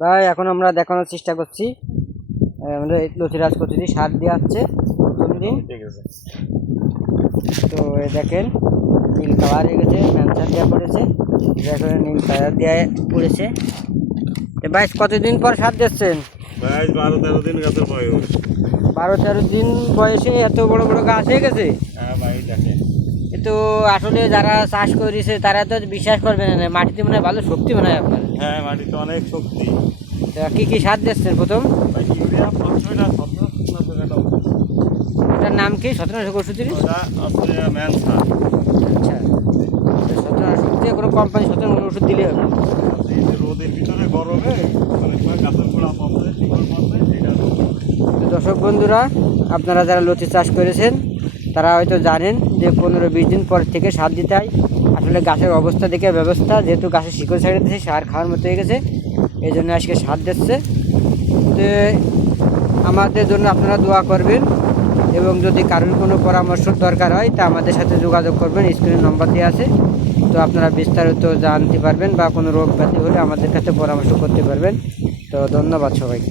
ভাই এখন আমরা দেখানোর চেষ্টা করছি আমাদের লতি রাজ পদ্ধতি সার দেওয়া হচ্ছে প্রথম দিন। তো দেখেন নীল কালার হয়ে গেছে, ম্যানসার দেওয়া পড়েছে, এখন নীল কালার দেওয়া পড়েছে। ভাই কতদিন পর সার দিচ্ছেন? ভাই 12-13 দিন গাছের বয়স। 12-13 দিন বয়সে এত বড় বড় গাছ হয়ে গেছে। হ্যাঁ ভাই দেখেন, কিন্তু আসলে যারা চাষ করেছে তারা তো বিশ্বাস করবে না, মাটিতে মনে হয় ভালো শক্তি মনে হয় আপনার। হ্যাঁ মাটিতে অনেক শক্তি। কি কি সার দিচ্ছেন প্রথম? ভাই ইউরিয়া 500টা ওটার নাম কি? 1761? ওটা আছে ম্যানসা। আচ্ছা, 1761 কোনো কোম্পানি 17 ওষুধ দিলে হবে? এই যে রোদের ভিতরে গরমে অনেক সময় গাছের গোড়া পড়ে, শিকড় পড়ে, সেটা তো দর্শক বন্ধুরা, আপনারা যারা লতি চাষ করেছেন তারা হয়তো জানেন যে 15-20 দিন পর থেকে সার দিতে হয়। আসলে গাছের অবস্থা দেখে ব্যবস্থা, যেহেতু গাছের শিকড় ছেড়ে দিচ্ছে সার খাওয়ার মতো হয়ে গেছে, এই জন্য আজকে সার দিচ্ছে। তো আমাদের জন্য আপনারা দোয়া করবেন, এবং যদি কারোর কোনো পরামর্শ দরকার হয় তা আমাদের সাথে যোগাযোগ করবেন, স্ক্রিনে নম্বর দেওয়া আছে। তো আপনারা বিস্তারিত জানতে পারবেন বা কোনো রোগ ব্যাধি হলে আমাদের কাছে পরামর্শ করতে পারবেন। তো ধন্যবাদ সবাইকে।